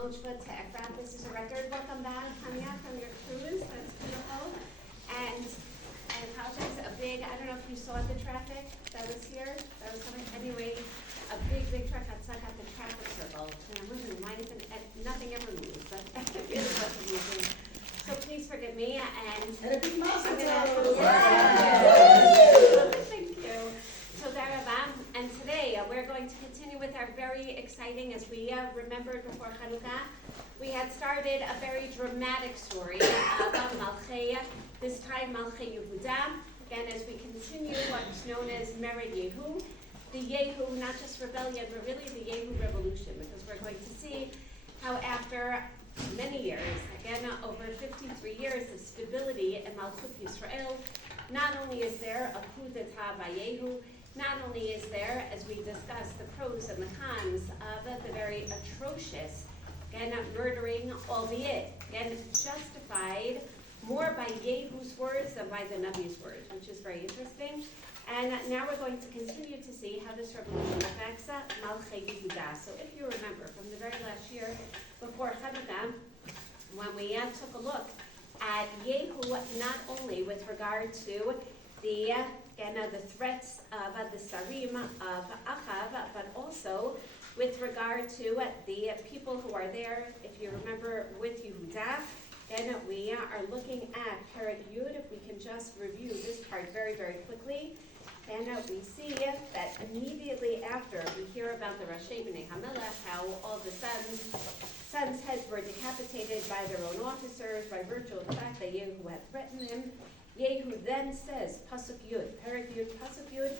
Moshva to Efrat. This is a record. Welcome back, Tanya, from your cruise. That's beautiful. And I apologize, I don't know if you saw the traffic that was here, that was coming. Anyway, a big truck got stuck at the traffic circle. And I'm wondering, why isn't nothing ever moves? But it really wasn't moving. So please forgive me. And a big mazel tov. Thank you. So and today we're going to continue with our very exciting, as we remembered before Chanukah, we had started a very dramatic story about Malchei, this time Malchei Yehuda. Again, as we continue what's known as Mered Yehu, the Yehu, not just rebellion, but really the Yehu revolution, because we're going to see how after many years, again over 53 years of stability in Malchut Yisrael, not only is there a coup d'etat by Yehu, not only is there, as we discussed, the pros and the cons of the very atrocious, again, murdering, albeit, again, justified more by Yehu's words than by the Navi's words, which is very interesting. And now we're going to continue to see how this revolution affects Malchei Yehuda. So if you remember, from the very last year before Chanukah, when we took a look at Yehu, not only with regard to the threats of the Sarim of Achav, but also with regard to the people who are there. If you remember with Yehuda, then we are looking at Perek Yud. If we can just review this part very, very quickly. And we see that immediately after we hear about the Rashi B'nai HaMelech, how all the sons' heads were decapitated by their own officers by virtue of the fact that Yehu had threatened them. Yehu then says, Pasuk Yud, Perek Yud, Pasuk Yud,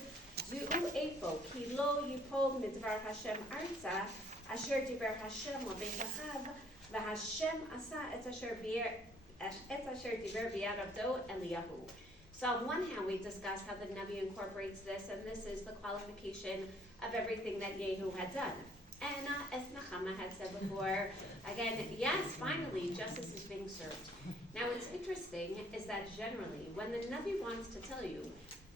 Zu'u Eifo, Ki lo yipol midvar Hashem arza, asher diber Hashem l'beit Achav, v'Hashem asa et asher diber b'yad avdo Eliyahu. So on one hand, we discussed how the Navi incorporates this, and this is the qualification of everything that Yehu had done. And as Nechama had said before, again, yes, finally, justice is being served. Now, what's interesting is that generally, when the Navi wants to tell you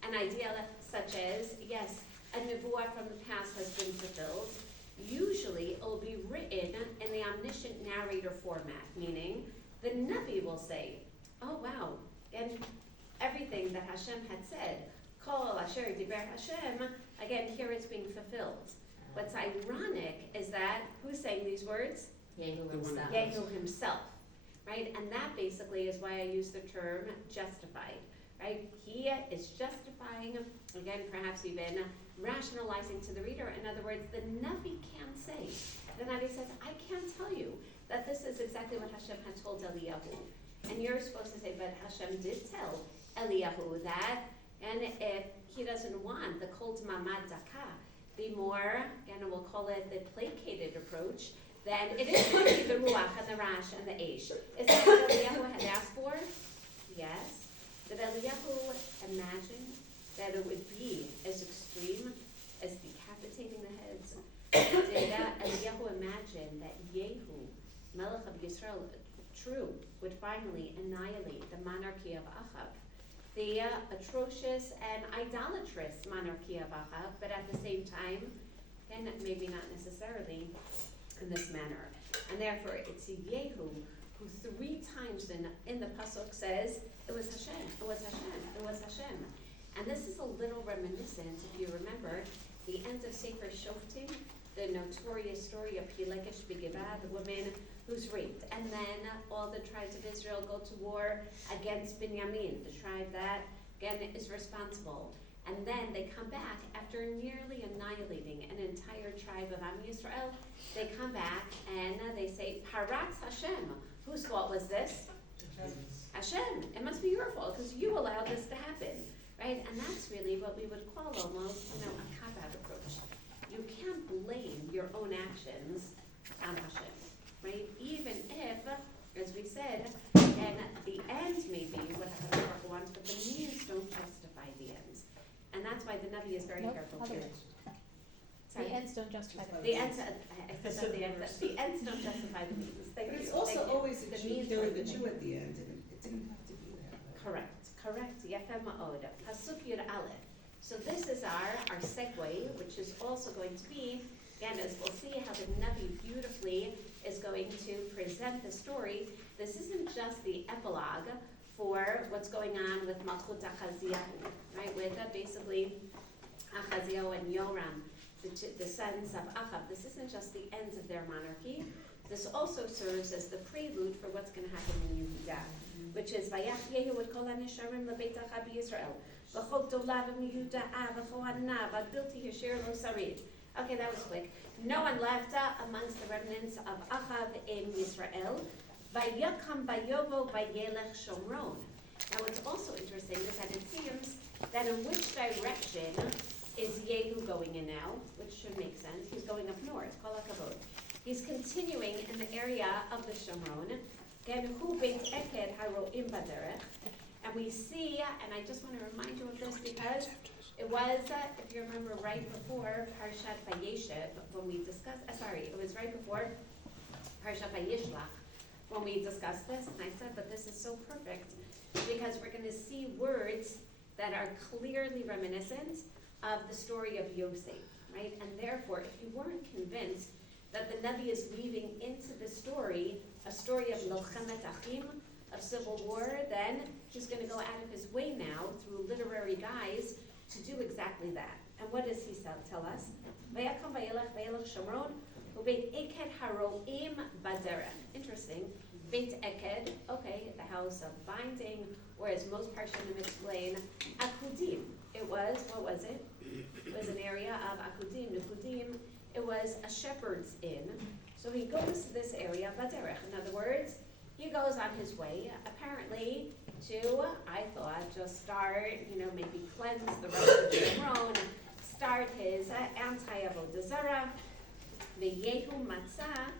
an idea such as, yes, a nevuah from the past has been fulfilled, usually it will be written in the omniscient narrator format, meaning the Navi will say, oh, wow, and everything that Hashem had said, Kol Asher Diber Hashem, again, here it's being fulfilled. What's ironic is that, who's saying these words? Yehu himself. Yehu himself, right? And that basically is why I use the term justified, right? He is justifying, again, perhaps even rationalizing to the reader. In other words, the Navi can't say. The Navi says, I can't tell you that this is exactly what Hashem had told Eliyahu. And you're supposed to say, but Hashem did tell Eliyahu that, and if he doesn't want the kol mamad zakah, the more, and we'll call it the placated approach, then it is going to be the ruach and the rash and the eish. Is that what Eliyahu had asked for? Yes. Did Eliyahu imagine that it would be as extreme as decapitating the heads? Did Eliyahu imagine that Yehu, Melech of Yisrael, true, would finally annihilate the monarchy of Achav, the atrocious and idolatrous monarchy of Achav, but at the same time, and maybe not necessarily in this manner. And therefore, it's Yehu who 3 times in the pasuk says, it was Hashem, it was Hashem, it was Hashem. And this is a little reminiscent, if you remember, the end of Sefer Shoftim, the notorious story of Pilekish B'Givah, the woman who's raped. And then all the tribes of Israel go to war against Binyamin, the tribe that, again, is responsible. And then they come back after nearly annihilating an entire tribe of Am Yisrael. They come back and they say, Paratz Hashem. Whose fault was this? Hashem. It must be your fault because you allowed this to happen, right? And that's really what we would call almost, a cop-out approach. You can't blame your own actions on Hashem, right? Even if, as we said, and the end may be what Hashem wants, but the means don't justify the ends. And that's why the Navi is very careful here. The ends don't justify the ends. The ends don't justify the means. But it's also always a Jew killing the Jew at the end, and it didn't have to be that way. Correct. Yafeh ma'od. Pasuk Yud Aleph. So this is our segue, which is also going to be, again, as we'll see how the Navi beautifully is going present the story, this isn't just the epilogue for what's going on with Malchut Achaziyahu, right? With basically Achaziyahu and Yoram, the sons of Achav. This isn't just the ends of their monarchy. This also serves as the prelude for what's going to happen in Yehuda, which is Vayach Yehu et kol hanisharim lebeit Achav Yisrael, v'chol dolav miYehuda v'chohana v'adilti yashir lo sarid. Okay, that was quick. No one left amongst the remnants of Achav in Yisrael. Vayakam bayovo vayelech shomron. Now what's also interesting is that it seems that in which direction is Yehu going in now, which should make sense. He's going up north, Kol HaKavod. He's continuing in the area of the Shomron. Genhu beit eked haroim baderech. And we see, and I just want to remind you of this because it was, if you remember, right before Parshat Vayeshev, when we discussed, it was right before Parshat Vayishlach, when we discussed this, and I said, but this is so perfect, because we're going to see words that are clearly reminiscent of the story of Yosef, right? And therefore, if you weren't convinced that the Navi is weaving into the story a story of Milchemet Achim, of civil war, then he's going to go out of his way now through literary guise to do exactly that. And what does he tell us? Vayakam vayelech vayelech shomron ubeit eked haroim baderech. Interesting. Beit eked, okay, the house of binding, or as most Parshanim explain, akudim. It was, what was it? It was an area of akudim, nukudim. It was a shepherd's inn. So he goes to this area, baderech. In other words, he goes on his way, apparently to, I thought, just start, maybe cleanse the rest of the throne, start his anti-avodah zarah, v'yehu matzah,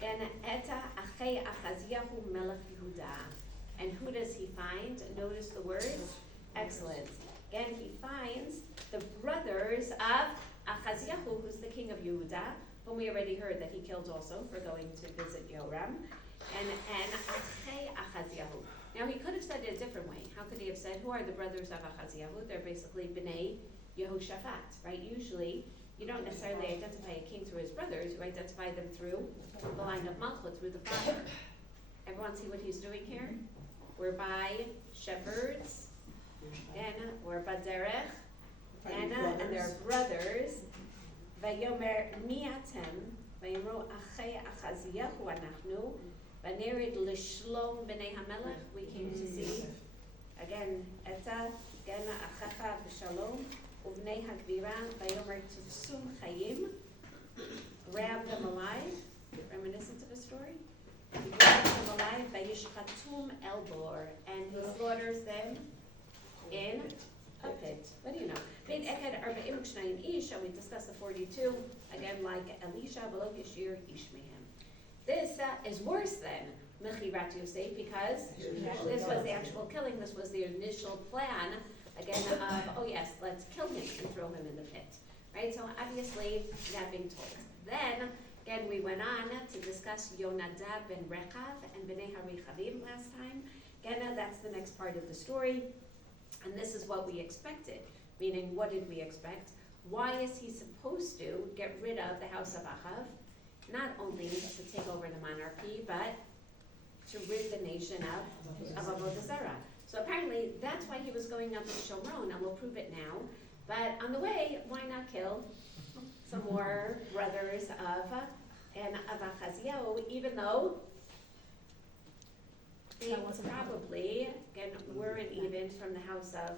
and eta achei Achaziyahu melech Yehuda. And who does he find? Notice the words. Excellent. Again, he finds the brothers of Achaziyahu, who's the king of Yehuda, whom we already heard that he killed also for going to visit Yoram, and achei Achaziyahu. Now he could have said it a different way. How could he have said, who are the brothers of Achaziyahu? They're basically Bnei Yehoshaphat, right? Usually, you don't necessarily identify a king through his brothers, you identify them through the line of Malchut, through the father. Everyone see what he's doing here? We're by shepherds, and we're baderech, and their brothers. Vayomer miatem, vayomru achei Achaziyahu anachnu, vanerid lishlom b'nei hamelech. We came to see again eta, again achacha v'shalom, uvnei hagvira, vayomer tufsum chayim. Grab them alive, reminiscent of a story. He grabs them alive, vayishchatum elbor, and he slaughters them in a pit. What do you know? Beit eked arba'im kshnayim ish, and we discussed the 42, again like Elisha, v'lo yishir ish mehem. This is worse than Mechirat Yosef, because this was the actual killing, this was the initial plan, again, of, oh yes, let's kill him and throw him in the pit. Right, so obviously, that being told. Then, again, we went on to discuss Yonadav ben Rechav and Bnei HaRechavim last time. Again, that's the next part of the story. And this is what we expected. Meaning, what did we expect? Why is he supposed to get rid of the house of Achav? Not only to take over the monarchy, but to rid the nation of Avodah Zarah. So apparently, that's why he was going up to Shomron, and we'll prove it now. But on the way, why not kill some more brothers of Achaziyahu, even though they probably, again, weren't even from the house of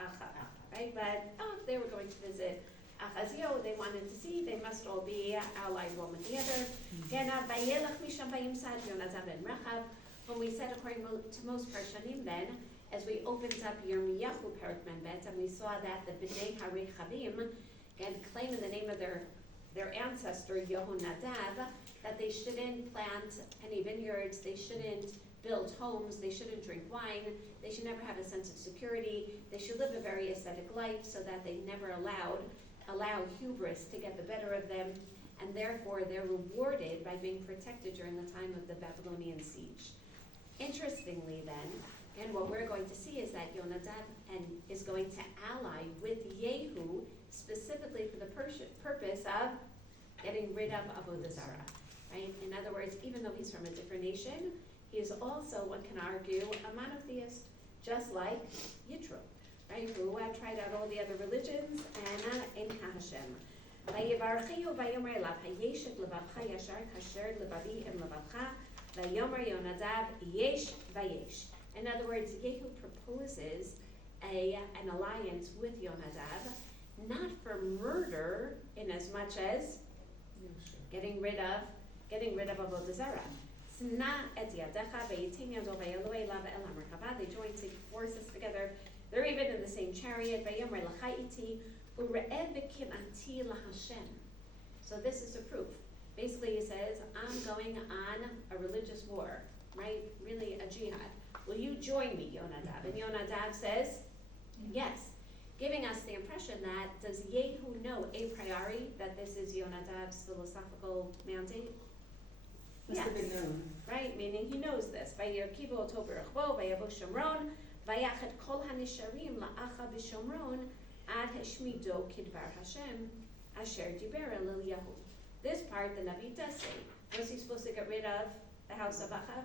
Achav, right? But if they were going to visit Achaziyahu, they wanted to see, they must all be allied one with the other. When we said according to most Parshanim then, as we opened up Yirmiyahu Perek Membet, and we saw that the Bnei HaRechavim, again, claim in the name of their ancestor, Yehonadav, that they shouldn't plant any vineyards, they shouldn't build homes, they shouldn't drink wine, they should never have a sense of security, they should live a very ascetic life so that they never allow hubris to get the better of them, and therefore they're rewarded by being protected during the time of the Babylonian siege. Interestingly then, and what we're going to see is that Yonadav is going to ally with Yehu specifically for the purpose of getting rid of Avodah Zarah. right? In other words, even though he's from a different nation, he is also, one can argue, a monotheist, just like Yitro, right? Who tried out all the other religions and in Hashem. ויברכהו ויאמר אליו, היש את לבבך ישר כאשר לבבי עם לבבך, ויאמר יונדב, יש ויש. In other words, Yehu proposes an alliance with Yonadav, not for murder in as much as getting rid of Avodah Zarah. Sna et yadecha ve'itin yado ve'eloi lava el hamerkava. They join forces together. They're even in the same chariot. Ve'yomer l'chayiti u're'ed b'kinati lahashem. So this is a proof. Basically, he says, I'm going on a religious war, right? Really a jihad. Will you join me, Yonadav? And Yonadav says, yes. Giving us the impression that, does Yehu know a priori that this is Yonadav's philosophical mandate? Must have been known. Right, meaning he knows this. Vayirkivu oto berachbo, vayavu Shomron, vayachet kol hanisharim la'acha b'Shomron, ad hashmido kidvar Hashem, asher diber el Yahu. This part the Navi does say. Was he supposed to get rid of the house of Achav?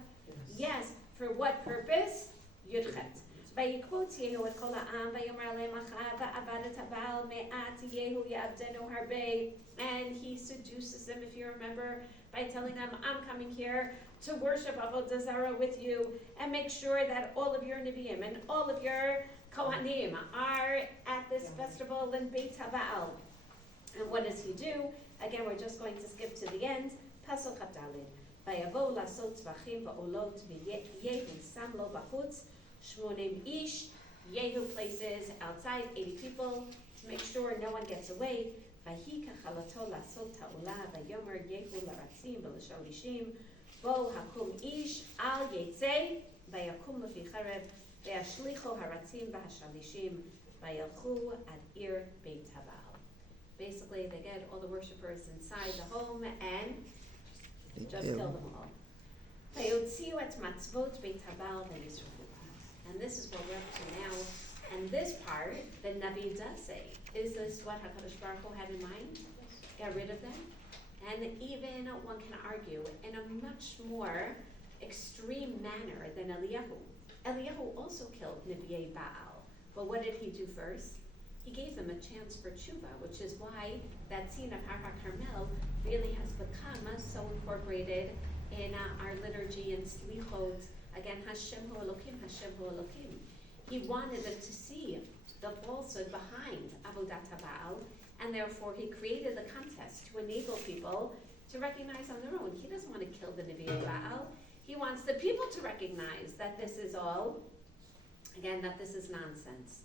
Yes. For what purpose? Yudchet. ויקבוץ יהוא את כל העם ויאמר להם אחאב ועבדת הבעל מעט יהוא יעבדנו הרבה, and he seduces them, if you remember, by telling them, I'm coming here to worship Avodah Zarah with you and make sure that all of your Nevi'im and all of your Kohanim are at this festival in Beit HaBaal. And what does he do? Again, we're just going to skip to the end. Pasuk Daled. ויבואו לעשות טבחים ועולות ויהוא שם לו בחוץ 80 ish. Yehu places outside 80 people to make sure no one gets away. Vahi kachalato lasot ta'ula vayomer Yehu laratzim v'lasholishim bo hakum ish al yetzei vayakum lefi charev vayashlicho haratzim v'hashalishim vayalchu ad ir beit habal. Basically, they get all the worshippers inside the home and just kill them all. Vayotziu et matzvot beit habal v'yisrafu. And this is what we're up to now. And this part, the Navi does say, is this what HaKadosh Baruch Hu had in mind? Get rid of them? And even one can argue in a much more extreme manner than Eliyahu. Eliyahu also killed Nevi'ei Baal. But what did he do first? He gave them a chance for tshuva, which is why that scene of Har HaKarmel really has become so incorporated in our liturgy and slichot. Again, Hashem hu Elokim, Hashem hu Elokim. He wanted them to see the falsehood behind Avodat HaBaal, and therefore he created the contest to enable people to recognize on their own. He doesn't want to kill the Nevi'ei Baal. He wants the people to recognize that this is all, again, that this is nonsense.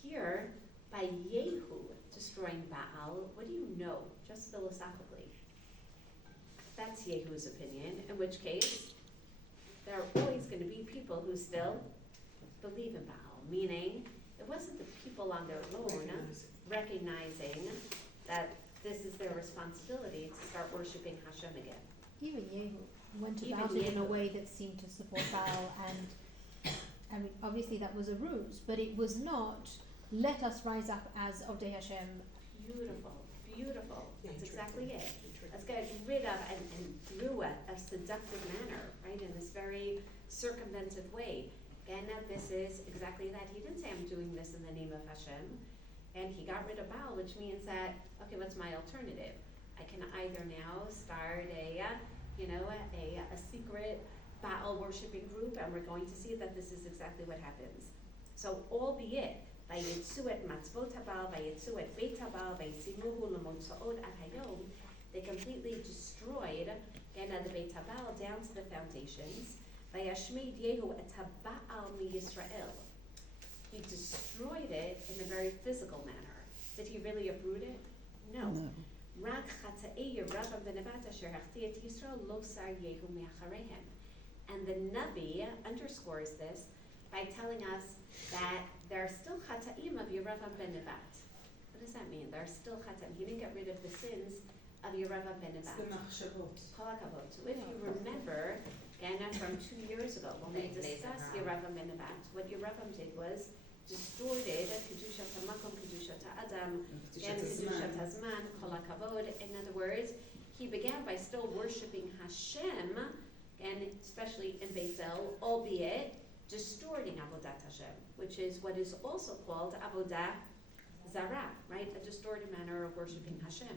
Here, by Yehu destroying Baal, what do you know, just philosophically? That's Yehu's opinion, in which case, there are always going to be people who still believe in Baal, meaning it wasn't the people on their own recognizing that this is their responsibility to start worshiping Hashem again. Even Yehu went about it in a way that seemed to support Baal, and I mean, obviously that was a ruse, but it was not, let us rise up as Ovdei Hashem. Beautiful, beautiful. That's exactly it. Let's get rid of and through a seductive manner, right, in this very circumventive way. Again, this is exactly that. He didn't say, I'm doing this in the name of Hashem. And he got rid of Baal, which means that, okay, what's my alternative? I can either now start a secret Baal worshiping group, and we're going to see that this is exactly what happens. So, albeit, vayitzu et matzvot habal, vayitzu et beit habal, vayisimuhu lemotzaot ad hayom, they completely destroyed the Beit HaBaal down to the foundations. Vayashmid Yehu et HaBaal miYisrael. He destroyed it in a very physical manner. Did he really uproot it? No. Rak chata'ei Yeravam v'nevat asher hachti et Yisrael lo sar Yehu me'acharehem. And the Navi underscores this by telling us that there are still chata'im of Yeravam v'nevat. What does that mean? There are still chata'im. He didn't get rid of the sins of Yeravam ben Nevat. It's the machshavot. Kol hakavod. So if you remember, again, from 2 years ago, when we discussed Yeravam ben Nevat, what Yeravam did was distorted kedushat hamakom, kedushat ha'adam, and kedushat hazman, kol hakavod. In other words, he began by still worshiping Hashem, and especially in Beit El, albeit distorting Avodat Hashem, which is what is also called Avodah Zarah, right? A distorted manner of worshiping Hashem.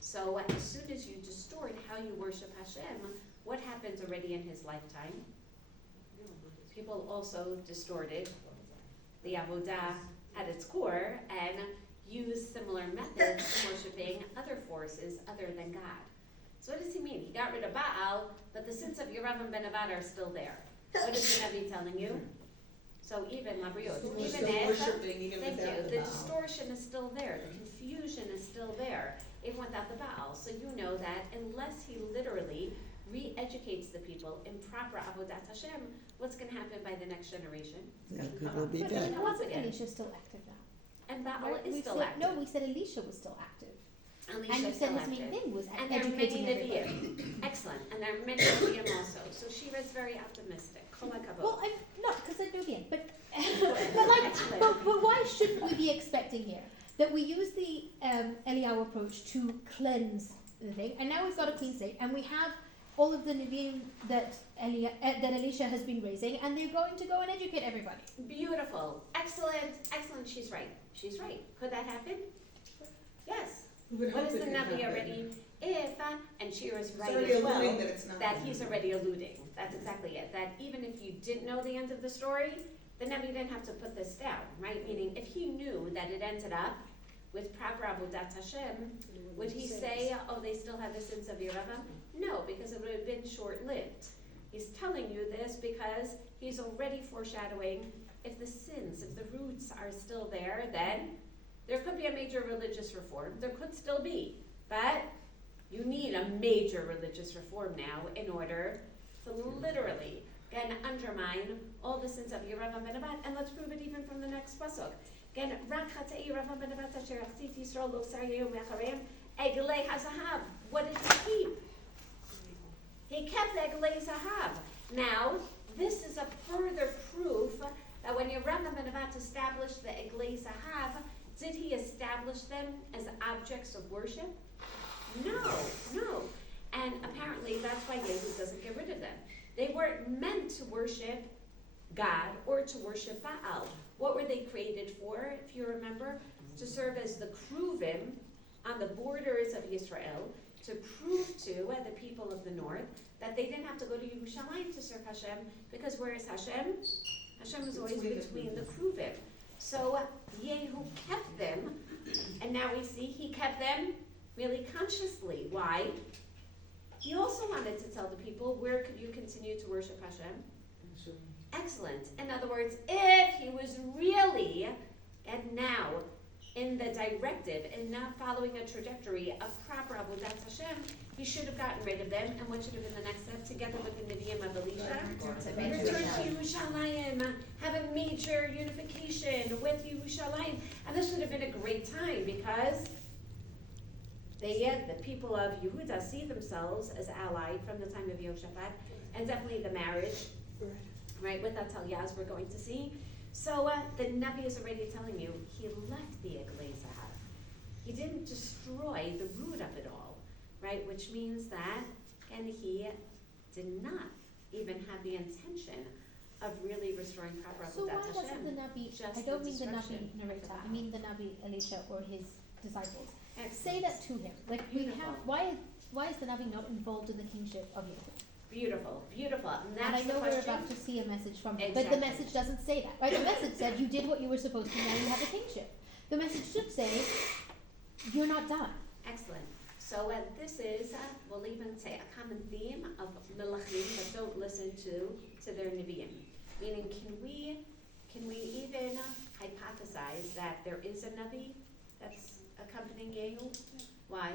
So as soon as you distort how you worship Hashem, what happens already in his lifetime? People also distorted the Avodah at its core and used similar methods in worshiping other forces other than God. So what does he mean? He got rid of Baal, but the sins of Yeravam ben Nevat are still there. What is the Navi telling you? So even Labriot, We're even still if, worshiping even thank without you, the the Baal. distortion is still there, the confusion is still there, even without the Baal. So you know that unless he literally re-educates the people in proper Avodat Hashem, what's going to happen by the next generation? Yeah, people will be But dead. wasn't again. Elisha still active now? And Baal Right? is We still said, active. no, we said Elisha was still active. Elisha And you is said still his main active. thing was And there are many educating everybody. Nevi'im. Excellent. And there are many Nevi'im also. So Shira's very optimistic. Kol hakavod. Well, I'm not, because I know the end, but but why shouldn't we be expecting here that we use the Eliyahu approach to cleanse the thing, and now we've got a clean slate, and we have all of the Nevi'im that Elisha has been raising, and they're going to go and educate everybody. Beautiful. Excellent. Excellent. She's right. She's right. Could that happen? Yes. We would What hope is it the could Navi happen. already? If, and Shira's It's right already as well, alluding that it's not. that he's already alluding. That's exactly it. That even if you didn't know the end of the story, the Navi didn't have to put this down, right? Meaning, if he knew that it ended up with proper Avodat Hashem, would he say, oh, they still have the sins of Yeravam? No, because it would have been short-lived. He's telling you this because he's already foreshadowing if the sins, if the roots are still there, then there could be a major religious reform. There could still be, but you need a major religious reform now in order to literally again undermine all the sins of Yeravam ben Nevat, and let's prove it even from the next pasuk. Again, Rak chatei Yeravam ben Nevat asher achtziti Yisrael lo sar yehom me'achareim eglei hazahav. What did he keep? He kept the eglei zahav. Now, this is a further proof that when Yeravam ben Nevat established the eglei zahav, did he establish them as objects of worship? No. And apparently that's why Yehu doesn't get rid of them. They weren't meant to worship God or to worship Baal. What were they created for, if you remember? To serve as the kruvim on the borders of Israel, to prove to the people of the north that they didn't have to go to Yerushalayim to serve Hashem, because where is Hashem? Hashem is always between the kruvim. So Yehu kept them, and now we see he kept them really consciously. Why? He also wanted to tell the people, where could you continue to worship Hashem? Excellent. In other words, if he was really, and now, in the directive and not following a trajectory of proper Avodat Hashem, he should have gotten rid of them. And what should have been the next step, together with the Nevi'im of Elisha? Return to Yerushalayim, have a major unification with Yerushalayim. And this would have been a great time because the people of Yehuda see themselves as allied from the time of Yehoshaphat, and definitely the marriage, right, with Ataliah, as we're going to see. So the Navi is already telling you, he left the Eglei Zahav. He didn't destroy the root of it all, right, which means that, and he did not even have the intention of really restoring proper So why Avodat doesn't Hashem. the Navi, Just I don't the mean the Navi destruction narrator, of I mean the Navi Elisha or his disciples. Excellent. Say that to him. Like we Beautiful. have, why is the Navi not involved in the kingship of Yehu? Beautiful. And And I that's the know we're question. about to see a message from him, but the Exactly. message doesn't say that, right? The message said you did what you were supposed to, now you have a kingship. The message should say, you're not done. Excellent. So this is, we'll even say, a common theme of Melachim that don't listen to their Nevi'im. Meaning, can we even hypothesize that there is a Navi that's accompanying Yehu? Why?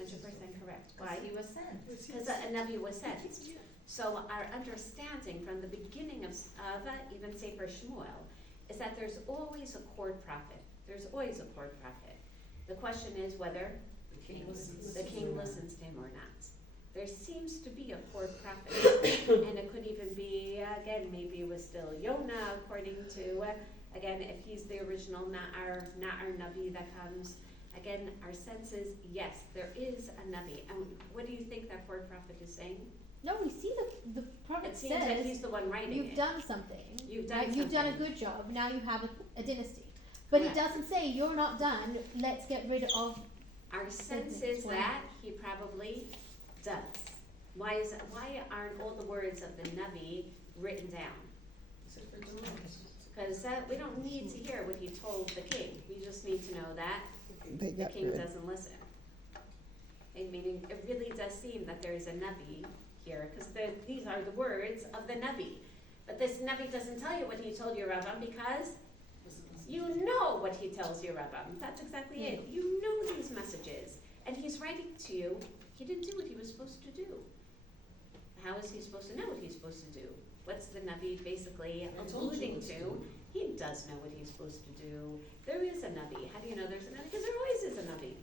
100% correct. Why? He was sent. Because a Navi was sent. So our understanding from the beginning of even Sefer Shmuel is that there's always a court prophet. There's always a court prophet. The question is whether the king listens to him or not. There seems to be a court prophet, and it could even be, again, maybe it was still Yonah, according to, again, if he's the original Na'ar Navi that comes, again, our sense is, yes, there is a Navi. And what do you think that poor prophet is saying? No, we see the prophet It seems that says, he's the one writing you've it. done something. You've done right? You've done a something. good job. Now you have a dynasty. But Correct. he doesn't say, you're not done. Let's get rid of. Our sense is that he probably does. Why aren't all the words of the Navi written down? Because we don't need to hear what he told the king. We just need to know that They the got king rid. doesn't listen. Okay, meaning it really does seem that there is a Navi here, because these are the words of the Navi. But this Navi doesn't tell you what he told your Rabbam because you know what he tells your Rabbam. That's exactly it. You know these messages. And he's writing to you, he didn't do what he was supposed to do. How is he supposed to know what he's supposed to do? What's the Navi basically alluding to? He does know what he's supposed to do. There is a Navi. How do you know there's a Navi? Because there always is a Navi.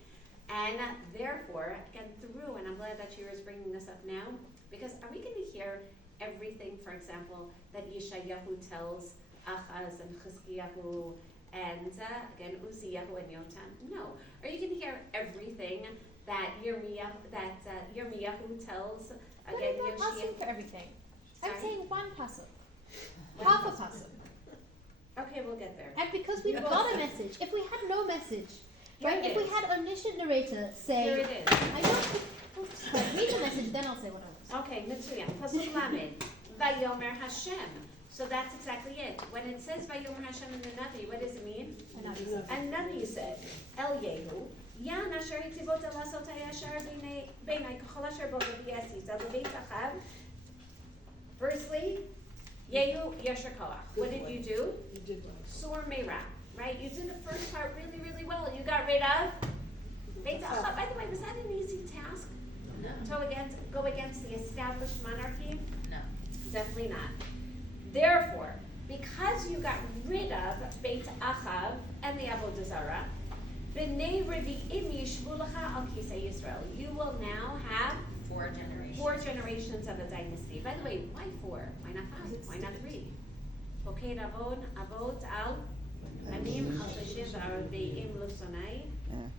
And therefore, again, through, and I'm glad that Shira is bringing this up now, because are we going to hear everything, for example, that Yeshayahu tells Achaz and Chizkiyahu and again Uziyahu and Yotam? No. Are you going to hear everything that Yirmiyahu tells What again are you not asking Yoshiyahu? for everything? Sorry? I'm saying one pasuk. Half a pasuk. Okay, we'll get there. And because we've got a message, if we had no message, Here right? it If we is. had omniscient narrator say, Here it is. I don't read the message, then I'll say what I want. Okay, Mitsuyan. Pasuk Lamed. Vayomer Hashem. So that's exactly it. When it says Vayomer Hashem in the Navi, what does it mean? And Navi said, El Yehu, Yan asher hitivot elasot hayashar b'nei kachol asher bo v'yesi zel b'beit achav. Firstly, Yehu yasher koach. What did you do? You did well. Sur meira, right? You did the first part really, really well. You got rid of Beit achav. By the way, was that an easy task? No. To go against the established monarchy? No. Definitely not. Therefore, because you got rid of Beit Achav and the Avodah Zarah, B'nei Revi'im yishvu lecha al kisei Yisrael. You will now have 4 generations. 4 generations of a dynasty. By the way, why 4? Why not 5? Why not 3? Poked avot al banim al shishim v'arve'im l'sonai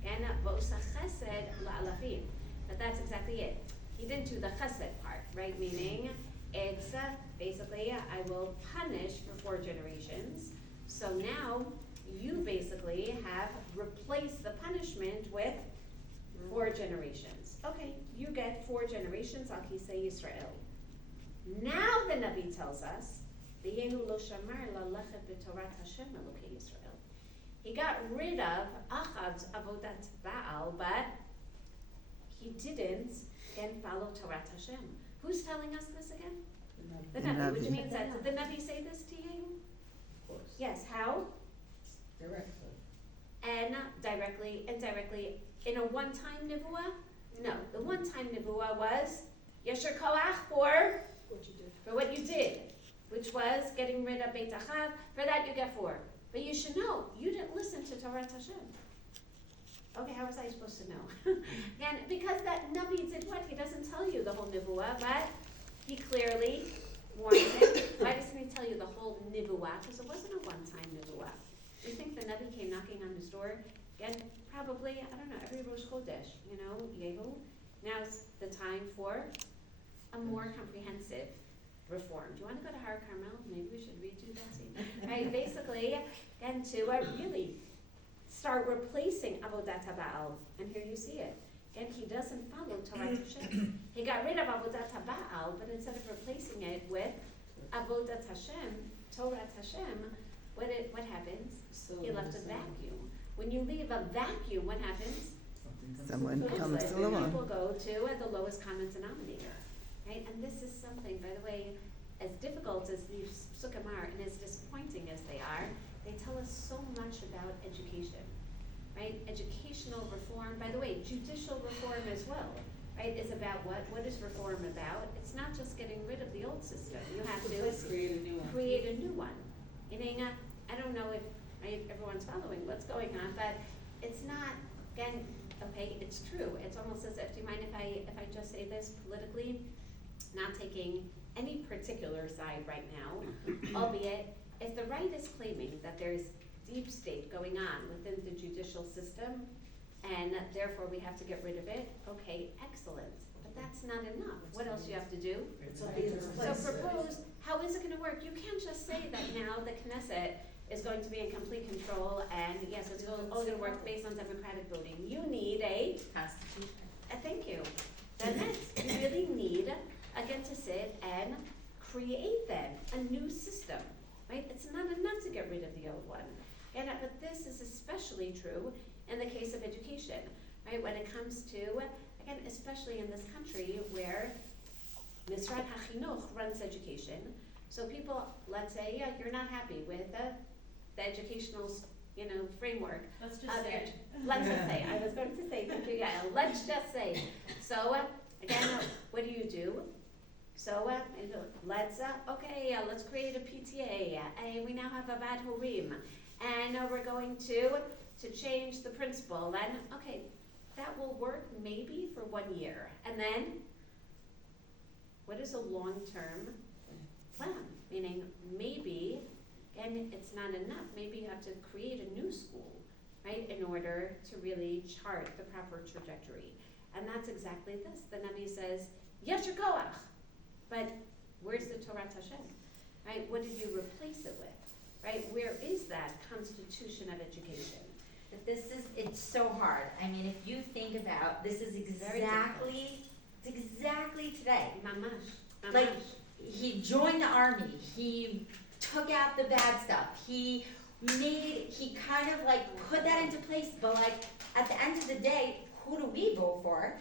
and v'osa chesed la'alafim. But that's exactly it. He didn't do the chesed part, right? Meaning, it's basically, I will punish for 4 generations. So now, you basically have replaced the punishment with 4 generations. Okay, you get 4 generations, al kisei Yisrael. Now the Navi tells us, V'yehu lo shamar la'lechet b'torat Hashem Elokei Yisrael. He got rid of Achav's avodat Baal, but he didn't then follow Torat Hashem. Who's telling us this again? The The Navi, which Navi. means that, did the Navi say this to you? Of course. Yes, how? Directly. And directly, indirectly, in a one-time nevuah? No, the one-time nevuah was Yesher Koach for What you did. what you did, which was getting rid of Beit Achav. For that you get 4. But you should know, you didn't listen to Torat Hashem. Okay, how was I supposed to know? And because that Navi did what? He doesn't tell you the whole nevuah, but he clearly warns him. Why doesn't he tell you the whole nevuah? Because it wasn't a one-time nevuah. You think the Navi came knocking on his door? Again, probably, I don't know, every Rosh Chodesh, Yehu. Now's the time for a more comprehensive reform. Do you want to go to Har Carmel? Maybe we should redo that scene. Right, basically, again, to really start replacing Avodat Baal. And here you see it. Again, he doesn't follow Torah Hashem. He got rid of Avodat Baal, but instead of replacing it with Avodat Hashem, Torah Hashem, what happens? He left a vacuum. When you leave a vacuum, what happens? Someone comes People along. go to the lowest common denominator, right? And this is something, by the way, as difficult as these psukim are and as disappointing as they are, they tell us so much about education, right? Educational reform, by the way, judicial reform as well, right, is about what? What is reform about? It's not just getting rid of the old system. You have to Create a new one. create a new one. Meaning, I don't know if everyone's following what's going on, but it's not, again, okay, it's true. It's almost as if, do you mind if I just say this politically? Not taking any particular side right now, albeit if the right is claiming that there's deep state going on within the judicial system, and therefore we have to get rid of it. Okay, excellent, but that's not enough. What else do you have to do? Something to replace So it. propose, how is it gonna work? You can't just say that now the Knesset is going to be in complete control and yes, it's all gonna work based on democratic voting. You need a Constitution. thank you. Then you really need, again, to sit and create then a new system, right? It's not enough to get rid of the old one. And but this is especially true in the case of education, right? When it comes to, again, especially in this country where Misrad HaChinuch runs education. So people, let's say, you're not happy with the educational, framework. Let's of it. Let's just say, I was going to say, thank you, Yael, let's just say. So, again, what do? So, let's create a PTA, and we now have a Vad Horim, and we're going to change the principal, and, okay, that will work maybe for 1 year, and then, what is a long-term plan? Meaning, maybe, and it's not enough, maybe you have to create a new school, right, in order to really chart the proper trajectory. And that's exactly this. The Navi says, Yesher Koach, but where's the Torah Hashem, right? What did you replace it with, right? Where is that constitution of education? It's so hard. I mean, if you think about, this is exactly today. Mamash. Like, he joined the army, he took out the bad stuff, he kind of like put that into place, but like, at the end of the day, who do we vote for?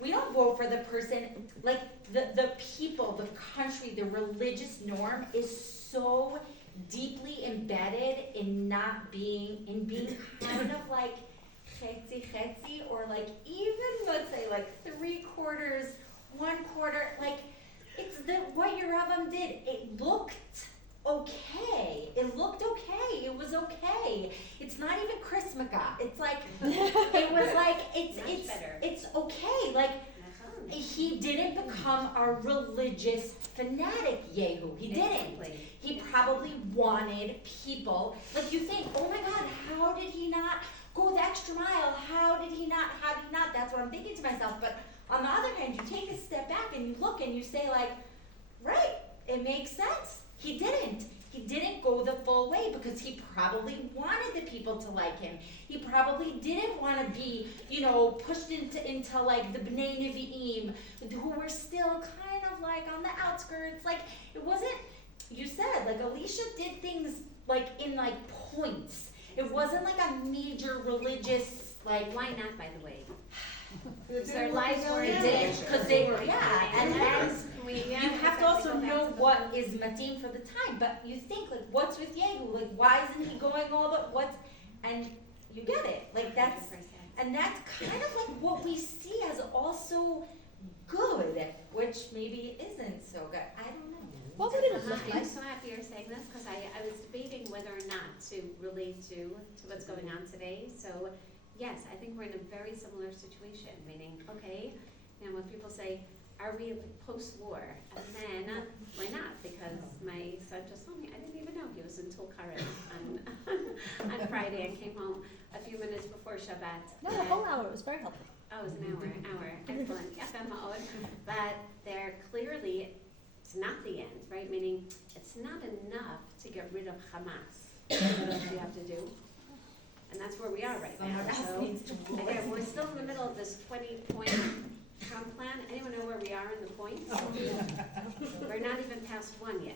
We don't vote for the person, like, the people, the country, the religious norm is so deeply embedded in being kind of like chetzi, or like even, let's say, like 3/4, 1/4, like, it's what your Ravam did. It looked okay. It was okay. It's not even Christmaka. It's like, it was like, it's okay. Like, he didn't become a religious fanatic, Yehu. He didn't. He probably wanted people, like, you think, oh my God, how did he not go the extra mile? How did he not? That's what I'm thinking to myself. But on the other hand, you take a step back and you look and you say, like, right, it makes sense. He didn't go the full way because he probably wanted the people to like him. He probably didn't want to be, pushed into like the Bnei Nevi'im, who were still kind of like on the outskirts. Like, it wasn't, you said, like, Elisha did things like in like points. It wasn't like a major religious, like, Why not, by the way? Their lives were it did, because they were, and then you you have to also know what is matim for the time. But you think, like, what's with Yehu? Like, why isn't he going all the and you get it. Like, that's kind of like what we see as also good, which maybe isn't so good. I don't know. What would it have looked I'm like? so happy you're saying this because I was debating whether or not to relate to what's going on today. So yes, I think we're in a very similar situation, meaning, okay, when people say, are we post-war? And then, why not? Because my son just told me, I didn't even know he was in Tulkarem on Friday and came home a few minutes before Shabbat. No, the whole hour. It was very helpful. Oh, it was an hour. Excellent. Yafeh ma'od. But they're clearly, it's not the end, right? Meaning, it's not enough to get rid of Hamas. What else do you have to do? And that's where we are right now. So, again, we're still in the middle of this 20-point comp plan. Anyone know where we are in the points? We're not even past one yet.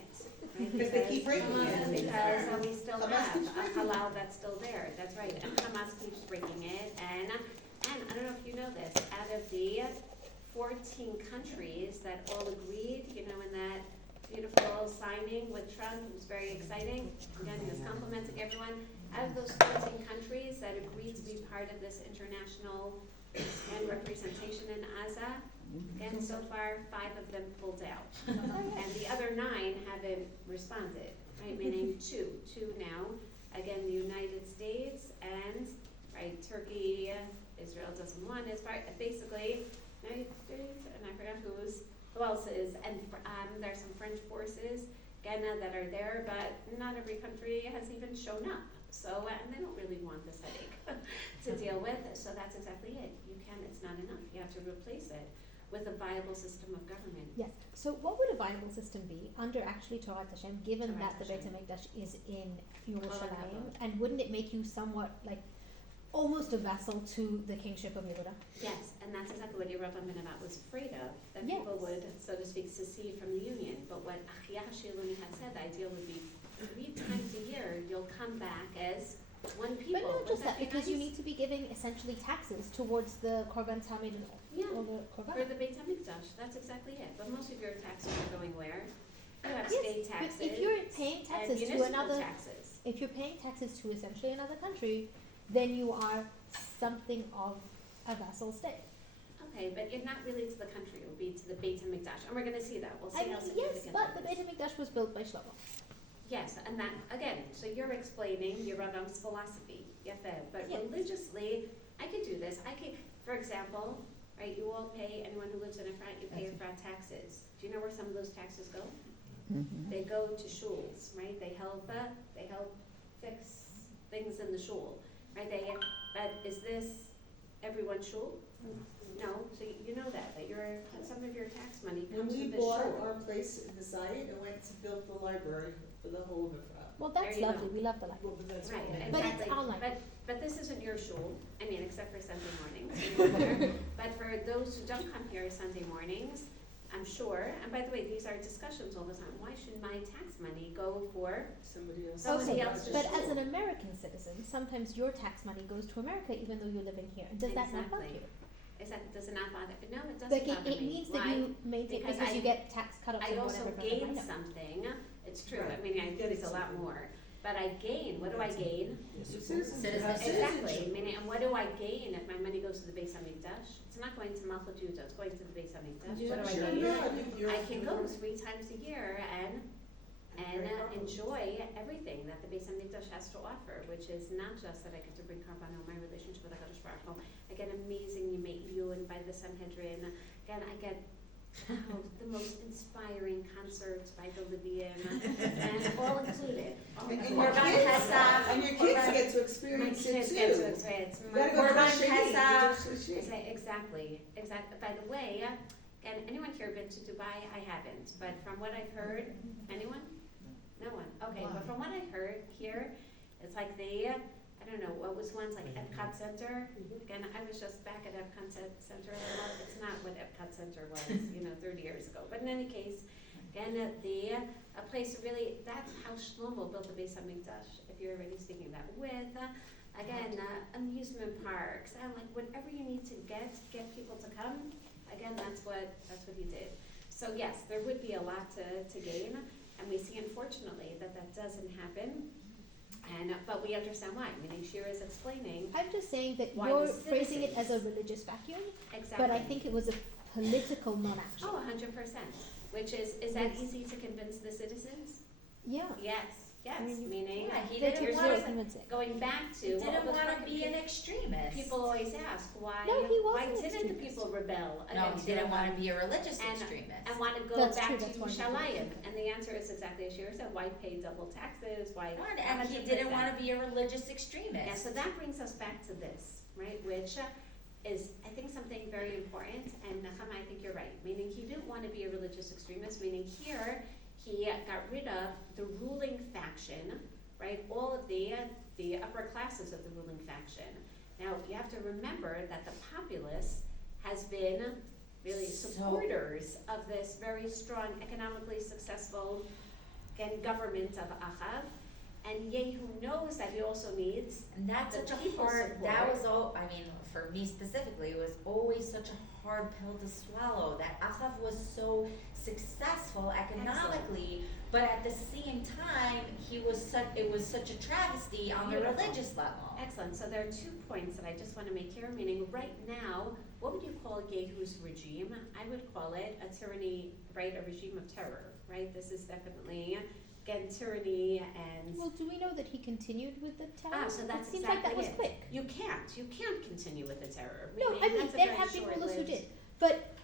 Right? Because they keep breaking it. Because we still Hamas have keeps a breaking it. halal that's still there. That's right. And Hamas keeps breaking it. And I don't know if you know this, out of the 14 countries that all agreed, in that beautiful signing with Trump, it was very exciting. Again, he was complimenting everyone. Out of those 14 countries that agreed to be part of this international and representation in Gaza, and so far 5 of them pulled out, and the other 9 haven't responded. Right, meaning two now. Again, the United States and Turkey, Israel doesn't want his part. Basically, United States, and I forgot who else is, and there's some French forces, again, that are there, but not every country has even shown up. So, and they don't really want this headache to deal with, so that's exactly it. It's not enough, you have to replace it with a viable system of government. Yes. So what would a viable system be under actually Torah Hashem, given Torah that the Beit Hashem. HaMikdash is in Torah Yerushalayim, Hashem. and wouldn't it make you somewhat like almost a vassal to the kingship of Yehuda? Yes, and that's exactly what Yerub Amenavat was afraid of, that Yes. people would, so to speak, secede from the union. But what Achiyah Shiloni had said, the idea would be 3 times a year, you'll come back as one people. But not just Wouldn't that, because you nice? need to be giving essentially taxes towards the Korban Tamid and Yeah. all the For Korban. the Beit HaMikdash, that's exactly it. But most of your taxes are going where? You have Yes, state but taxes. if you're paying and taxes to municipal another, taxes. if you're paying taxes to essentially another country, then you are something of a vassal state. Okay, but you're not really to the country, it'll be to the Beit HaMikdash, and we're gonna see that, we'll see I how mean, significant yes, but the that Beit is. HaMikdash was built by Shlomo. Yes, and that, again, so you're explaining your Rambam's philosophy, Yafeh, but Yes. religiously, I could do this, for example, right, you all pay, anyone who lives in a frat, you pay your frat taxes. Do you know where some of those taxes go? Mhm. They go to shuls, right, they help fix things in the shul, right, but is this everyone's shul? No, so you know that some of your tax money When comes we from the bought shul. our place in the site, it went to build the library for the whole of the frat. Well, that's There you lovely, go. we love the life. Well, but that's Right, what- But it's exactly. online. But this isn't your shul, I mean, except for Sunday mornings. But for those who don't come here Sunday mornings, I'm sure, and by the way, these are discussions all the time, why should my tax money go for, Somebody else. Somebody Okay, else's but shul. as an American citizen, sometimes your tax money goes to America even though you're living here. Does that not bother Exactly. you? does it not bother, no, it doesn't Like bother it me. means Why? that you maintain, Because because I- you get tax cut-offs I and also whatever. gain from it. something, it's true, I Right. mean, I You think get it's a lot something. more, but I gain, what do I gain? Citizenship. Exactly, meaning, and what do I gain if my money goes to the Beis HaMikdash? It's not going to Malchut Yehuda, it's going to the Beis HaMikdash. Yeah, What do I sure, gain? yeah, I can go 3 times a year and enjoy everything that the Beis HaMikdash has to offer, which is not just that I get to bring Karban my relationship with HaKadosh Baruch Hu. I get amazing Yumei by the Sanhedrin. Again, I get the most inspiring concerts by the Libyan, and all included. And Korban Pesach, and your kids Korban- get to My experience it kids too. get to experience You my gotta go to Korban Shani, you Pesach. go to Shani. Exactly. By the way, again, anyone here been to Dubai? I haven't, but from what I've heard, anyone? No one. Okay, but from what I've heard here, it's like I don't know, what was once like Epcot Center? Again, I was just back at Epcot Center. It's not what Epcot Center was, 30 years ago. But in any case, again, a place really, that's how Shlomo built the Beis HaMikdash, if you're already speaking that, with, again, amusement parks, and like whatever you need to get people to come, again, that's what he did. So yes, there would be a lot to gain, and we see unfortunately that doesn't happen. But we understand why, meaning Shira is explaining I'm just saying that Why you're the phrasing it as a citizens? religious vacuum, exactly. but I think it was a political non-action. Oh, 100%, which is that easy to convince the citizens? Yeah. Yes, I mean, meaning, Yeah, he They didn't took want very to, convincing. going back to. he what didn't was want to fucking be an peop- extremist. People always ask, why, No, he why wasn't an didn't the extremist. people rebel No, against he didn't want Rambam to be a religious And- extremist. and want to go That's back true, to that's why he Yerushalayim? did. And the answer is exactly as Shira said, why pay double taxes, why? And he didn't want to be a religious extremist. Yeah, so that brings us back to this, right, which is, I think, something very important, and Nechama, I think you're right, meaning he didn't want to be a religious extremist, meaning here, he got rid of the ruling faction, right, all of the upper classes of the ruling faction. Now, you have to remember that the populace has been really supporters of this very strong, economically successful, again, government of Achav, and Yehu knows that he also needs And that's the such a people hard, support. that was all, I mean, for me specifically, it was always such a hard pill to swallow, that Achav was so successful economically, but at the same time, it was such a travesty on the Beautiful. religious level. Excellent. So there are 2 points that I just want to make here, meaning right now, what would you call Yehu's regime? I would call it a tyranny, right, a regime of terror, right? This is definitely, again, tyranny and... Well, do we know that he continued with the terror? so that's It seems like that was exactly quick. You can't continue with the terror. No, meaning I mean, that's a there very have been rulers who short-lived- did, but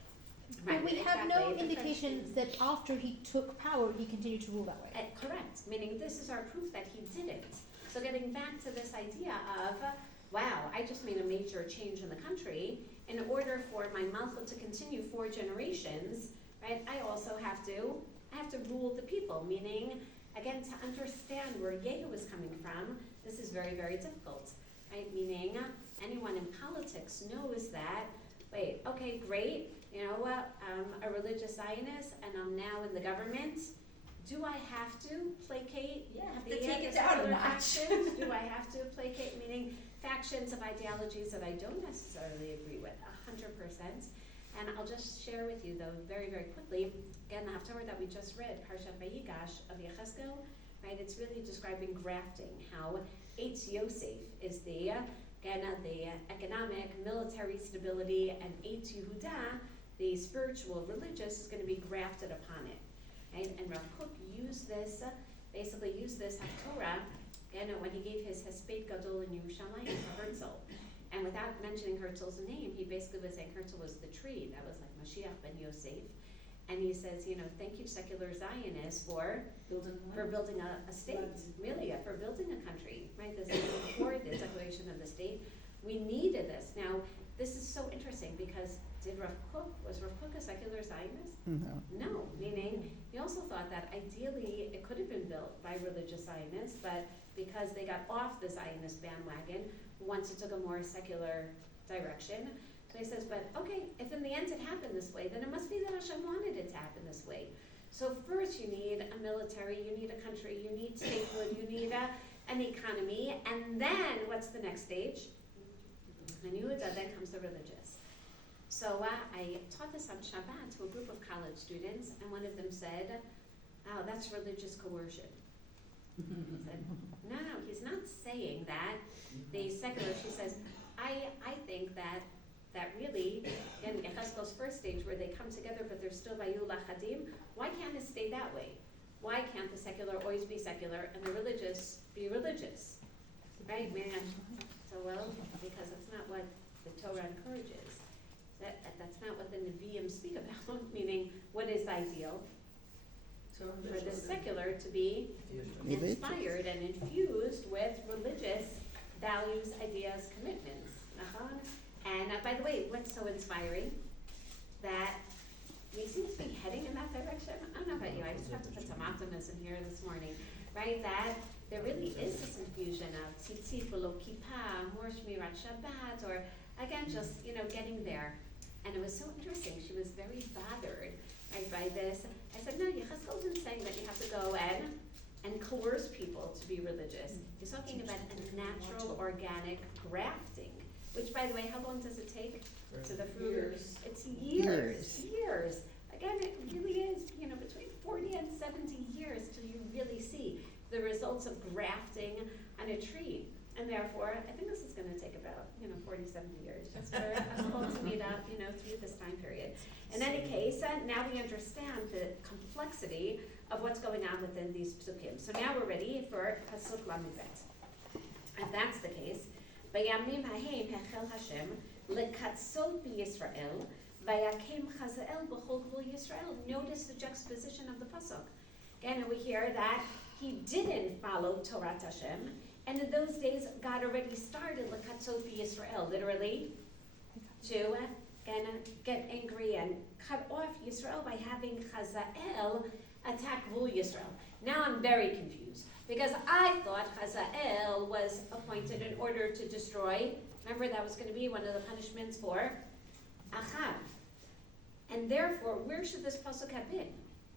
Right, we have no exactly. The indication French that after he took power, he continued to rule that way. Correct, meaning this is our proof that he didn't. So getting back to this idea of, wow, I just made a major change in the country. In order for my malchut to continue 4 generations, right, I have to rule the people, meaning, again, to understand where Yehu is coming from, this is very, very difficult, right? Meaning, anyone in politics knows that, wait, okay, great, you know what, I'm a religious Zionist and I'm now in the government. Do I have to placate Yeah, have to the take it down a secular notch. factions? Do I have to placate, meaning factions of ideologies that I don't necessarily agree with, 100%. And I'll just share with you, though, very, very quickly, again, the Haftarah that we just read, Parshat Vayigash of Yechezkel, right, it's really describing grafting, how Eitz Yosef is the economic, military stability, and Eitz Yehuda, the spiritual, religious, is going to be grafted upon it. Right? And Rav Kook used this Haftarah, when he gave his Hesped Gadol in Yerushalayim to Herzl. And without mentioning Herzl's name, he basically was saying Herzl was the tree. That was like Mashiach ben Yosef. And he says, thank you, secular Zionists, for building a state, really, for building a country, right? This is before the declaration of the state. We needed this. Now, this is so interesting because was Rav Kook a secular Zionist? No. No, meaning he also thought that ideally it could have been built by religious Zionists, but because they got off the Zionist bandwagon, once it took a more secular direction. So he says, but okay, if in the end it happened this way, then it must be that Hashem wanted it to happen this way. So first you need a military, you need a country, you need statehood, you need an economy, and then what's the next stage? And then comes the religious. So I taught this on Shabbat to a group of college students, and one of them said, oh, that's religious coercion. I said, no, he's not saying that. The secular, she says, I think that really, in Yechezkel's first stage where they come together but they're still Vayu Lachadim, why can't it stay that way? Why can't the secular always be secular and the religious be religious? Right, man? So, well, because that's not what the Torah encourages. That's not what the Nevi'im speak about, meaning what is ideal? For the secular to be inspired and infused with religious values, ideas, commitments. And by the way, what's so inspiring? That we seem to be heading in that direction. I don't know about you, I just have to put some optimism here this morning, right? That there really is this infusion of tzitzit v'lo kippah, more shmirat Shabbat, or again, just, getting there. And it was so interesting, she was very bothered, right, by this. I said, no, Yechezkel isn't saying that you have to go and coerce people to be religious. He's talking about a natural, organic grafting, which, by the way, how long does it take to the fruit? Years. It's years. Again, it really is, between 40 and 70 years till you really see the results of grafting on a tree. And therefore, I think this is going to take about, 40, 70 years just for us all to meet up, through this time period. In any case, now we understand the complexity of what's going on within these psukim. So now we're ready for Pasuk Lamibet. If that's the case, Vayamim hahem hechel Hashem lekatzot b'Yisrael vayakem Chazael b'chol gvul Yisrael. Notice the juxtaposition of the pasuk. Again, we hear that he didn't follow Torah Hashem, and in those days God already started lekatzot b'Yisrael, literally to get angry and cut off Yisrael by having Chazael attack Gvul Yisrael. Now I'm very confused, because I thought Chazael was appointed in order to destroy, remember that was going to be one of the punishments for Achab. And therefore, where should this pasuk have been?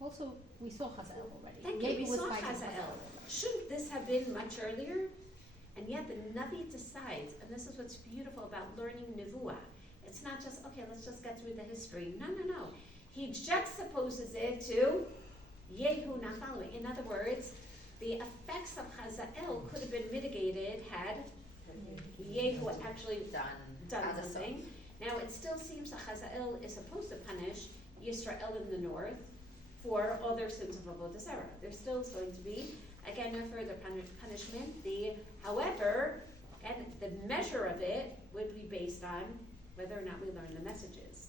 Also, we saw Hazael already. Thank you, we Yehu was saw fighting Hazael. Shouldn't this have been much earlier? And yet the Navi decides, and this is what's beautiful about learning Nevuah. It's not just, okay, let's just get through the history. No. He juxtaposes it to Yehu not following. In other words, the effects of Hazael could have been mitigated had Yehu actually done something. Now it still seems that Hazael is supposed to punish Yisrael in the north for all their sins of Avodah Zarah. There's still going to be, again, no further punishment. However, and the measure of it would be based on whether or not we learn the messages.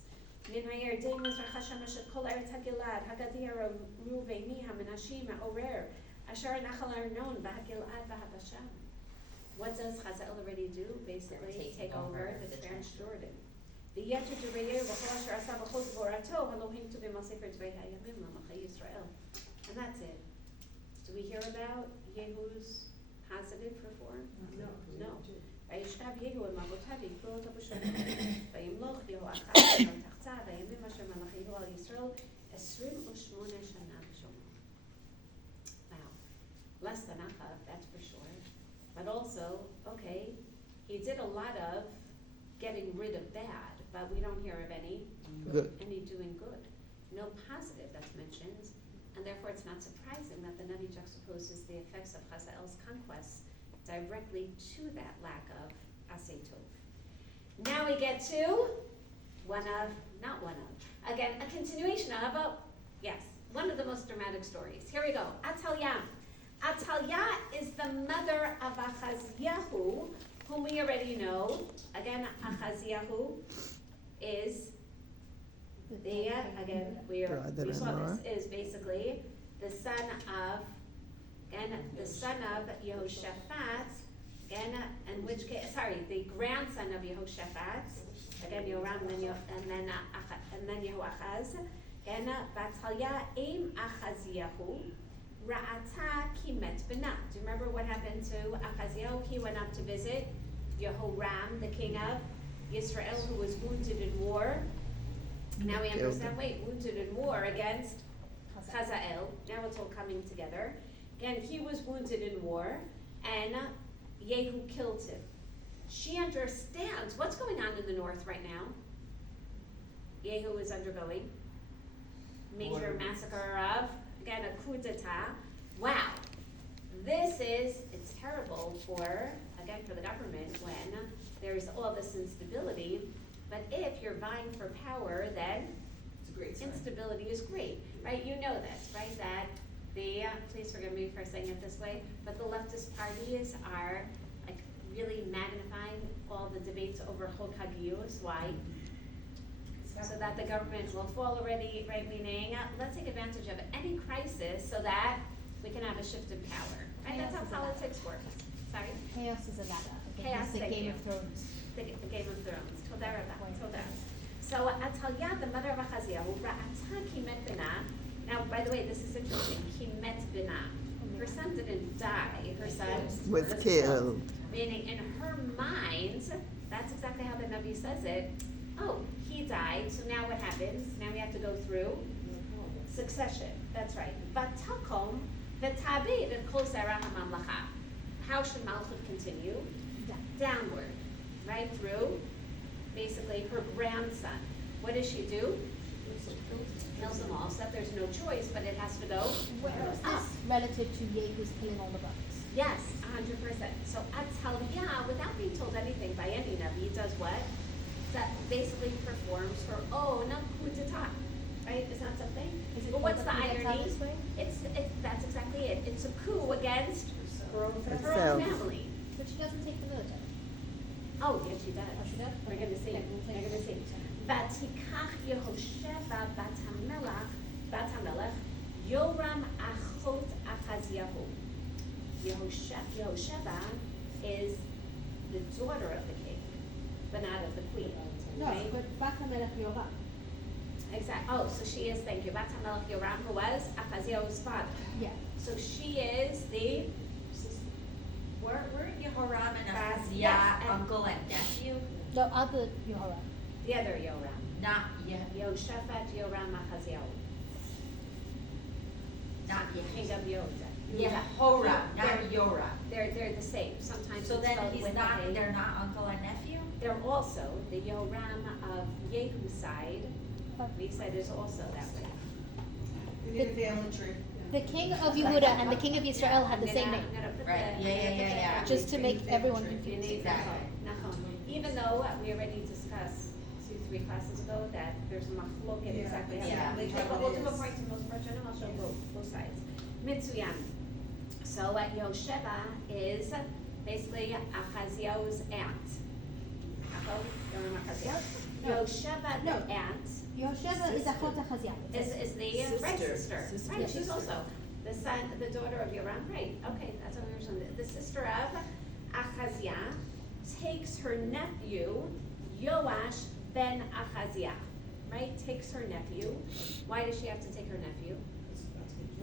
What does Hazael already do? Basically, Taking take over over the the Transjordan. ויתר דבריהו וכל אשר עשה בכל גבורתו, אלוהים כתובים על ספר דברי הימים למלכי ישראל. And that's it. Do we hear about Yehu's positive reform? No. וישכב יהוא עם אבותיו ויקברו אותו בשלום. וימלוך יהוא אחריו על תחתיו, הימים אשר מלכיהו על ישראל 28 שנה בשלום. Wow. Less than Achav, that's for sure. But also, okay, he did a lot of getting rid of bad, but we don't hear of any doing good. No positive that's mentioned, and therefore it's not surprising that the Navi juxtaposes the effects of Hazael's conquests directly to that lack of Aseh Tov. Now we get to again, a continuation of, one of the most dramatic stories. Here we go, Atalyah. Atalyah is the mother of Achaziyahu, whom we already know. Again, Achaziyahu is we saw this, is basically the son of Yehoshaphat, and the grandson of Yehoshaphat, again Yoram, and then Yehoachaz, Batalia Aim Achaziyahu, Ra'ata Kimet Bena. Do you remember what happened to Achaziyahu? He went up to visit Yehoram, the king of Israel, who was wounded in war. Now we understand, wounded in war against Hazael. Now it's all coming together. And he was wounded in war, and Yehu killed him. She understands what's going on in the north right now. Yehu is undergoing major massacre of, again, a coup d'etat. Wow. It's terrible for the government when there's all this instability. But if you're vying for power, then It's a great sign. instability is great, right? You know this, right? That please forgive me for saying it this way, but the leftist parties are like really magnifying all the debates over Chok HaGiyus. Why? So that the government will fall already, right? Meaning, let's take advantage of any crisis so that we can have a shift in power, right? That's how politics works. Sorry? Chaos is a ladder. Chaos, It's the thank Game you. of Thrones. The Game of Thrones. Toda Rabba, Toda. So Atalyah, the mother of Achaziyahu, Ra'ata Kimet Bina. Now, by the way, this is interesting. Kimet Bina. Her son didn't die. Her son Was killed. Meaning, in her mind, that's exactly how the Navi says it. Oh, he died. So now what happens? Now we have to go through succession. That's right. Vatakom v'tabi v'kol zera ha'mamlacha. How should Malchut continue? Downward, right through, basically her grandson. What does she do? Kills them all, so that there's no choice, but it has to go Where is up. this relative to Yehu's killing all the brothers? Yes, 100%. So Atalyah, without being told anything by any Navi, does what? That basically performs her own coup d'etat, right? Is that something? Is it But what's the called a coup d'etat irony? this way? That's exactly it. It's a coup against her own Herself. family. But she doesn't take the military. Oh, yes, she does. Oh, she does? We're gonna see. Okay, we'll take We're gonna see. Vatikach Yehosheva bat hamelech, Yoram achot Achaziyahu. Yehosheva is the daughter of the king, but not of the queen. No, right? but Bat HaMelech Yoram. Exactly. Oh, so she is, thank you, Bat HaMelech Yoram, who was Achaziyahu's father. Yeah. So she is the, Weren't Yehoram and Yes, Achaziah and- uncle and nephew? The other Yehoram. the other Yoram. Not Yehoshaphat Yoram Achaziyahu, king Yehoram. of Yehuda. Yehoram, not Yoram. They're the same. Sometimes So it's then spelled he's with not, a. they're not uncle and nephew? They're also the Yoram of Yehu's side. We said is also that way. We need a family tree. The king of Yehuda and the king of Israel had the I'm same gonna- name. I'm gonna put Right. the- Yeah, I'm gonna yeah, put the yeah. family Just to tree. make everyone You confused. need Exactly. Nachon. Even though we already discussed 2-3 classes ago that there's a machloket Yeah. exactly how Yeah. family tree, but we'll do a point to most part, and I'll show both sides. Mitsuyan. So Yehosheva is basically Achaziyahu's aunt. Yehosheva, No. the aunt, Yehosheva is Achot Achaziah. is the right sister. Right, she's Sister. also the daughter of Yoram. Right. Okay, that's what we were saying. The sister of Achaziah takes her nephew, Yoash ben Achaziah, right? Takes her nephew. Why does she have to take her nephew?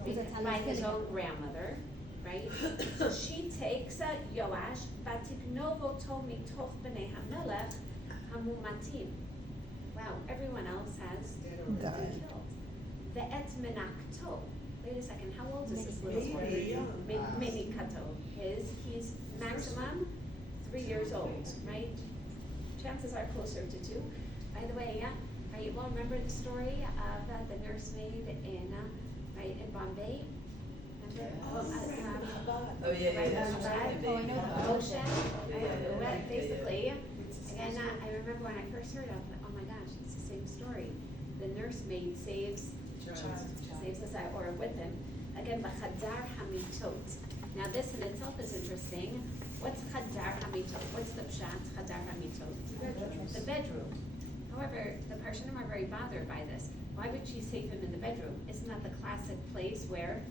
Because that's how By he's his killing own grandmother, right? So she takes Yoash, Batiknovo to mitoch b'nei hamelech hamumatim. Wow, everyone else has been Died. killed. Ve'et menakto. Wait a second, how old is this little boy? Very young. Mini kato. He's maximum 3 years old, right? Chances are closer to 2. By the way, right, you all remember the story of the nursemaid in Bombay? Remember? Oh, yeah, Right, yeah. Chabad. Oh, I know that. Moshe, right, basically. And I remember when I first heard of it, oh my gosh, it's the same story. The nursemaid saves us, or with him. Again, b'chadar hamitot. Now this in itself is interesting. What's chadar hamitot? What's the pshat, chadar hamitot? The bedroom. However, the Parshanim are very bothered by this. Why would she save him in the bedroom? Isn't that the classic place where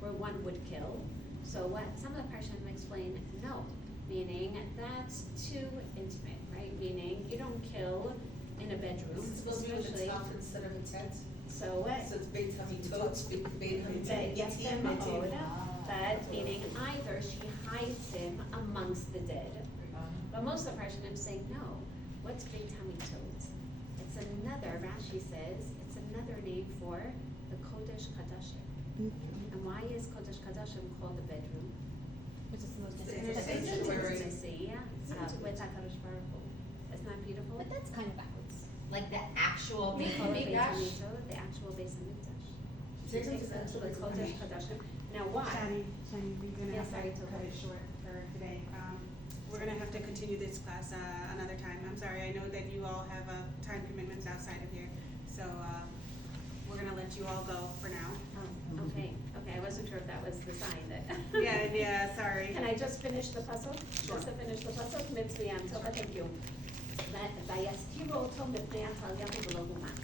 one would kill? So what some of the Parshanim explain, no, meaning that's too intimate, right? Meaning you don't kill in a bedroom, Is it supposed to be with a especially. top instead of a tent? So what? So it's Beit Hamitot, Beit That yes, Hamitim, them Mitim. but meaning either she hides him amongst the dead, but most of the Parshanim say no. What's Beit Hamitot? It's another. Rashi says it's another name for the Kodesh Kadashim. And why is Kodesh Kadashim called the bedroom? Which is the most It's difficult. sanctuary. Intimacy, with HaKadosh Baruch Hu. Isn't that beautiful? But that's kind of backwards. Like the actual We Beit call it Beit Hamikdash? Hamikdash, the actual Beis Hamikdash. Take them to Takes us to the the Kodesh Kadashim. Now why? Shani, we're gonna Yes, have sorry, to Tova. cut it short for today. We're gonna have to continue this class, another time. I'm sorry, I know that you all have, time commitments outside of here. So, we're gonna let you all go for now. Oh, okay, I wasn't sure if that was the sign that. Yeah, sorry. Can I just finish the puzzle? Sure. Just to finish the puzzle, Mitzvayim, Tova, thank you. Vayastiru oto mipnei Atalyahu v'lo humat.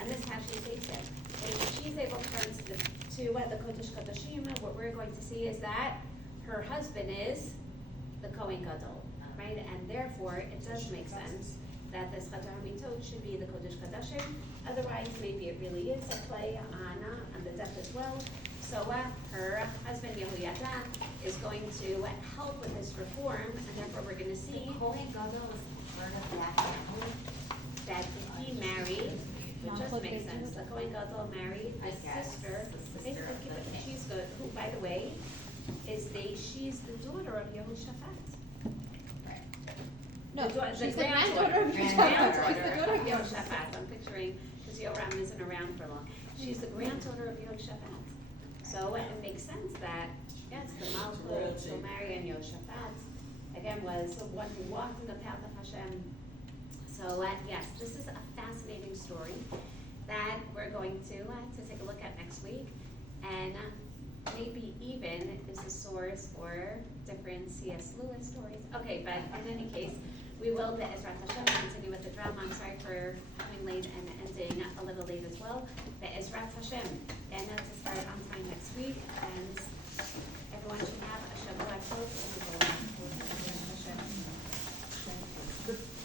And this is how she takes it. And she's able to turn to the Kodesh Kodashim. What we're going to see is that her husband is the Kohen Gadol, right? And therefore, it does make sense that this Chadar Hamitot should be the Kodesh Kodashim. Otherwise, maybe it really is a play on the death as well. So her husband Yehoyada is going to help with this reform, and therefore we're going to see Kohen Gadol was part of that family? that he married, which does make sense. The Kohen Gadol married I the guess, sister. the sister of the king. She's good. Who, by the way, she's the daughter of Yehoshaphat. No, The daughter- she's the the granddaughter of granddaughter. Yehoshaphat. She's the daughter of Yehoshaphat. Yehoshaphat. I'm picturing, because Yoram isn't around for long. She's the granddaughter of Yehoshaphat. So it makes sense that, yes, the Malchut, so Mary and Yehoshaphat, again, was the one who walked in the path of Hashem. So yes, this is a fascinating story that we're going to take a look at next week. And maybe even is a source for different C.S. Lewis stories. Okay, but in any case, we will, Be'ezrat Hashem, continue with the drama. I'm sorry for coming late and ending a little late as well. Be'ezrat Hashem, and to start on time next week, and everyone should have a Shabbat Tov and a good one.